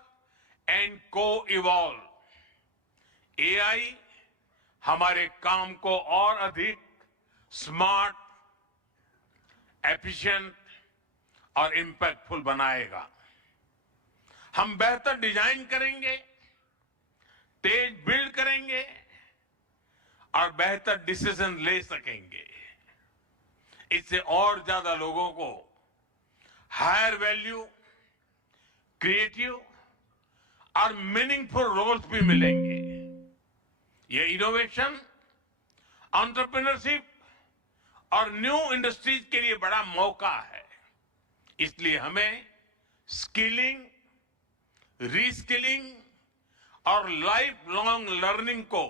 and co-evolve. AI हमारे काम को और अधिक स्मार्ट, एफिशिएंट और इंपैक्टफुल बनाएगा। हम बेहतर डिजाइन करेंगे, तेज बिल्ड करेंगे और बेहतर डिसीजन ले सकेंगे। इससे और ज्यादा लोगों को हायर वैल्यू, क्रिएटिव और मीनिंगफुल रोल्स भी मिलेंगे। ये इनोवेशन, एंटरप्रेन्योरशिप और न्यू इंडस्ट्रीज के लिए बड़ा मौका है। इसलिए हमें स्किलिंग, रीस्किलिंग और लाइफ लॉन्ग लर्निंग को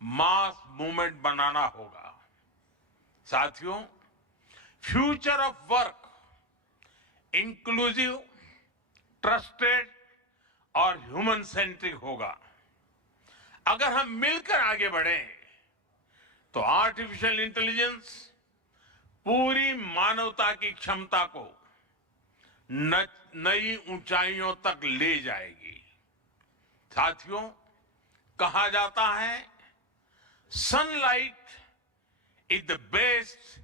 मास मूवमेंट बनाना होगा। साथियों, future of work inclusive, trusted और ह्यूमन सेंट्रिक होगा। अगर हम मिलकर आगे बढ़ें तो आर्टिफिशियल इंटेलिजेंस पूरी मानवता की क्षमता को नई ऊंचाइयों तक ले जाएगी। साथियों, कहा जाता है sunlight is the best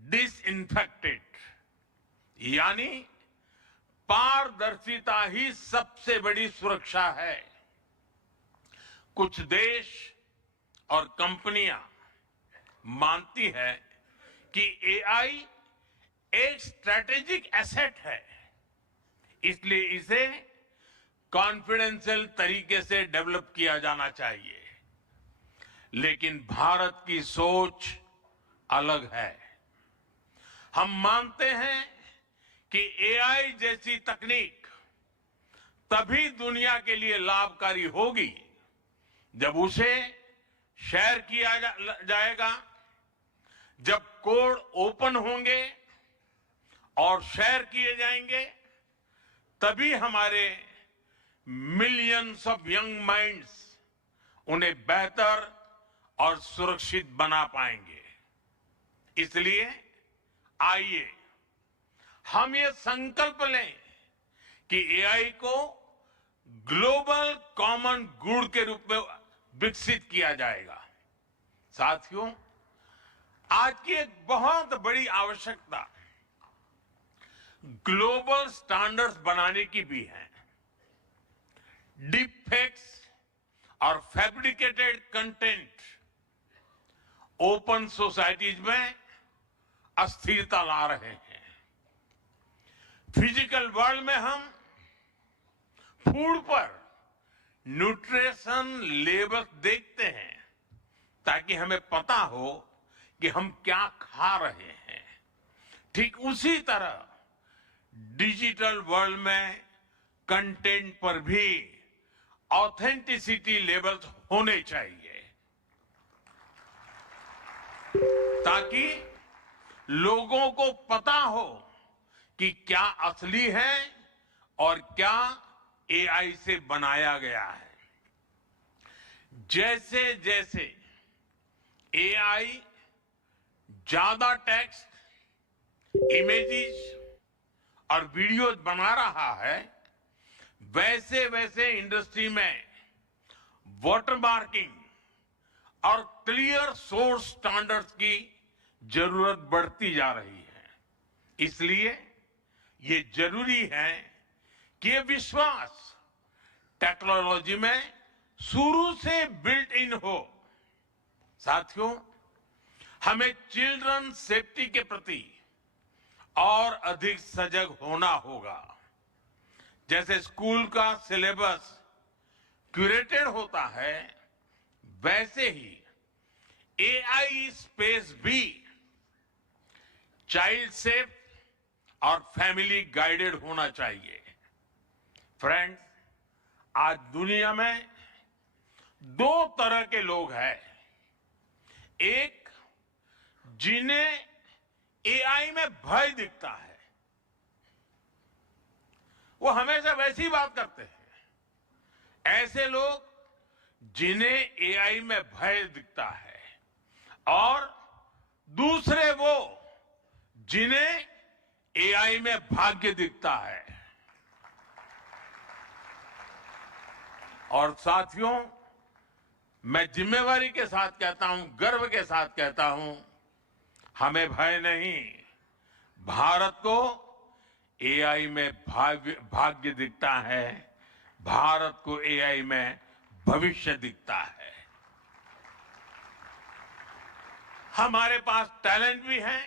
disinfectant, यानी पारदर्शिता ही सबसे बड़ी सुरक्षा है। कुछ देश और कंपनियां मानती है कि एआई एक स्ट्रैटेजिक एसेट है, इसलिए इसे कॉन्फिडेंशियल तरीके से डेवलप किया जाना चाहिए। लेकिन भारत की सोच अलग है। हम मानते हैं कि एआई जैसी तकनीक तभी दुनिया के लिए लाभकारी होगी जब उसे शेयर किया जाएगा, जब कोड ओपन होंगे और शेयर किए जाएंगे, तभी हमारे मिलियंस ऑफ यंग माइंड्स उन्हें बेहतर और सुरक्षित बना पाएंगे। इसलिए आइए हम ये संकल्प लें कि एआई को ग्लोबल कॉमन गुड के रूप में विकसित किया जाएगा। साथियों, आज की एक बहुत बड़ी आवश्यकता ग्लोबल स्टैंडर्ड्स बनाने की भी है। डीप फेक्स और फैब्रिकेटेड कंटेंट ओपन सोसाइटीज में अस्थिरता ला रहे हैं। फिजिकल वर्ल्ड में हम फूड पर न्यूट्रिशन लेबल्स देखते हैं ताकि हमें पता हो कि हम क्या खा रहे हैं। ठीक उसी तरह डिजिटल वर्ल्ड में कंटेंट पर भी ऑथेंटिसिटी लेबल्स होने चाहिए ताकि लोगों को पता हो कि क्या असली है और क्या एआई से बनाया गया है। जैसे जैसे एआई ज्यादा टेक्स्ट, इमेजेस और वीडियोस बना रहा है, वैसे वैसे इंडस्ट्री में वाटरमार्किंग और क्लियर सोर्स स्टैंडर्ड्स की जरूरत बढ़ती जा रही है। इसलिए ये जरूरी है कि ये विश्वास टेक्नोलॉजी में शुरू से बिल्ट इन हो। साथियों, हमें चिल्ड्रन सेफ्टी के प्रति और अधिक सजग होना होगा। जैसे स्कूल का सिलेबस क्यूरेटेड होता है, वैसे ही एआई स्पेस भी चाइल्ड सेफ और फैमिली गाइडेड होना चाहिए। फ्रेंड्स, आज दुनिया में दो तरह के लोग हैं। एक, जिन्हें एआई में भय दिखता है, वो हमेशा वैसी बात करते हैं। ऐसे लोग जिन्हें एआई में भय दिखता है, और दूसरे वो जिन्हें एआई में भाग्य दिखता है। और साथियों, मैं जिम्मेवारी के साथ कहता हूं, गर्व के साथ कहता हूं, हमें भय नहीं, भारत को एआई में भाग्य दिखता है, भारत को एआई में भविष्य दिखता है। हमारे पास टैलेंट भी है,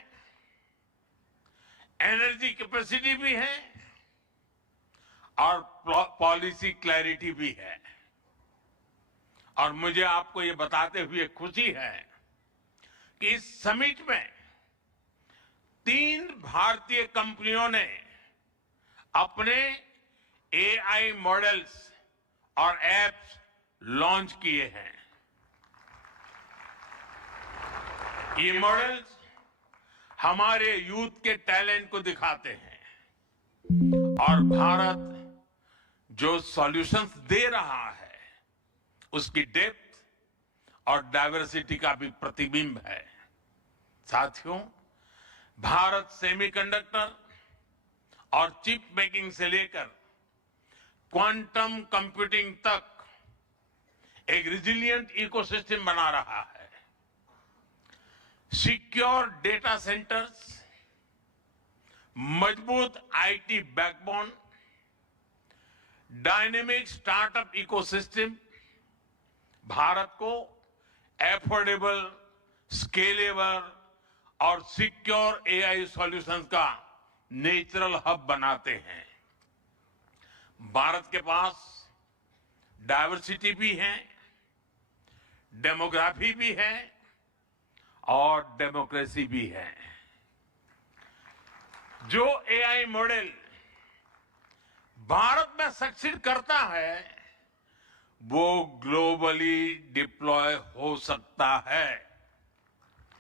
एनर्जी कैपेसिटी भी है, और पॉलिसी क्लैरिटी भी है। और मुझे आपको ये बताते हुए खुशी है कि इस समिट में 3 भारतीय कंपनियों ने अपने एआई मॉडल्स और एप्स लॉन्च किए हैं। ये मॉडल्स हमारे यूथ के टैलेंट को दिखाते हैं और भारत जो सॉल्यूशंस दे रहा है उसकी डेप्थ और डाइवर्सिटी का भी प्रतिबिंब है। साथियों, भारत सेमीकंडक्टर और चिप मेकिंग से लेकर क्वांटम कंप्यूटिंग तक एक रिजिलियंट इकोसिस्टम बना रहा है। सिक्योर डेटा सेंटर्स, मजबूत IT backbone, dynamic startup ecosystem Bharat को एफोर्डेबल, स्केलेबल और सिक्योर एआई सॉल्यूशंस का नेचुरल हब बनाते हैं। भारत के पास डाइवर्सिटी भी है, डेमोग्राफी भी है और डेमोक्रेसी भी है। जो एआई मॉडल भारत में सक्सीड करता है वो ग्लोबली डिप्लॉय हो सकता है।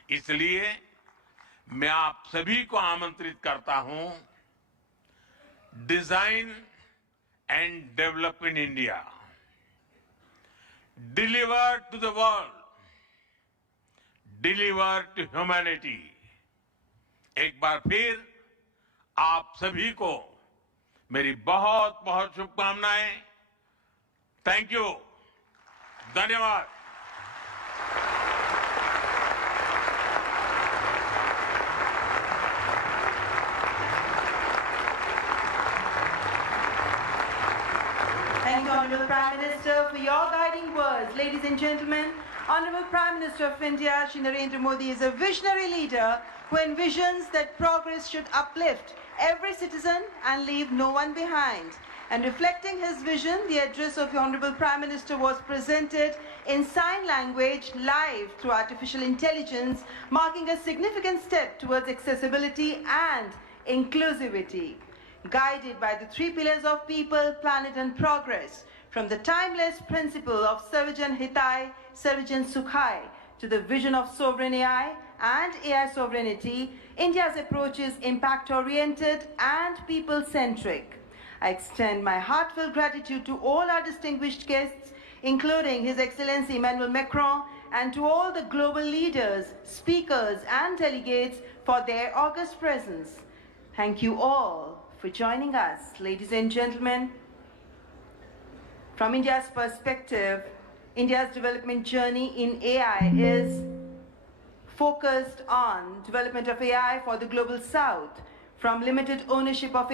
इसलिए मैं आप सभी को आमंत्रित करता हूं, design and develop in India, deliver to the world, deliver to humanity. एक बार फिर आप सभी को मेरी बहुत बहुत शुभकामनाएं। थैंक यू, धन्यवाद। Thank you, Honorable Prime Minister, for your guiding words. Ladies and gentlemen, Honorable Prime Minister of India, Shri Narendra Modi, is a visionary leader who envisions that progress should uplift every citizen and leave no one behind. And reflecting his vision, the address of the Honorable Prime Minister was presented in sign language live through artificial intelligence, marking a significant step towards accessibility and inclusivity. Guided by the 3 pillars of people, planet and progress, from the timeless principle of Sarvajan Hitai, Sarvajan Sukhai, to the vision of sovereign AI and AI sovereignty, India's approach is impact-oriented and people-centric. I extend my heartfelt gratitude to all our distinguished guests, including His Excellency Emmanuel Macron, and to all the global leaders, speakers and delegates for their august presence. Thank you all for joining us. Ladies and gentlemen, from India's perspective, India's development journey in AI is focused on development of AI for the global south, from limited ownership of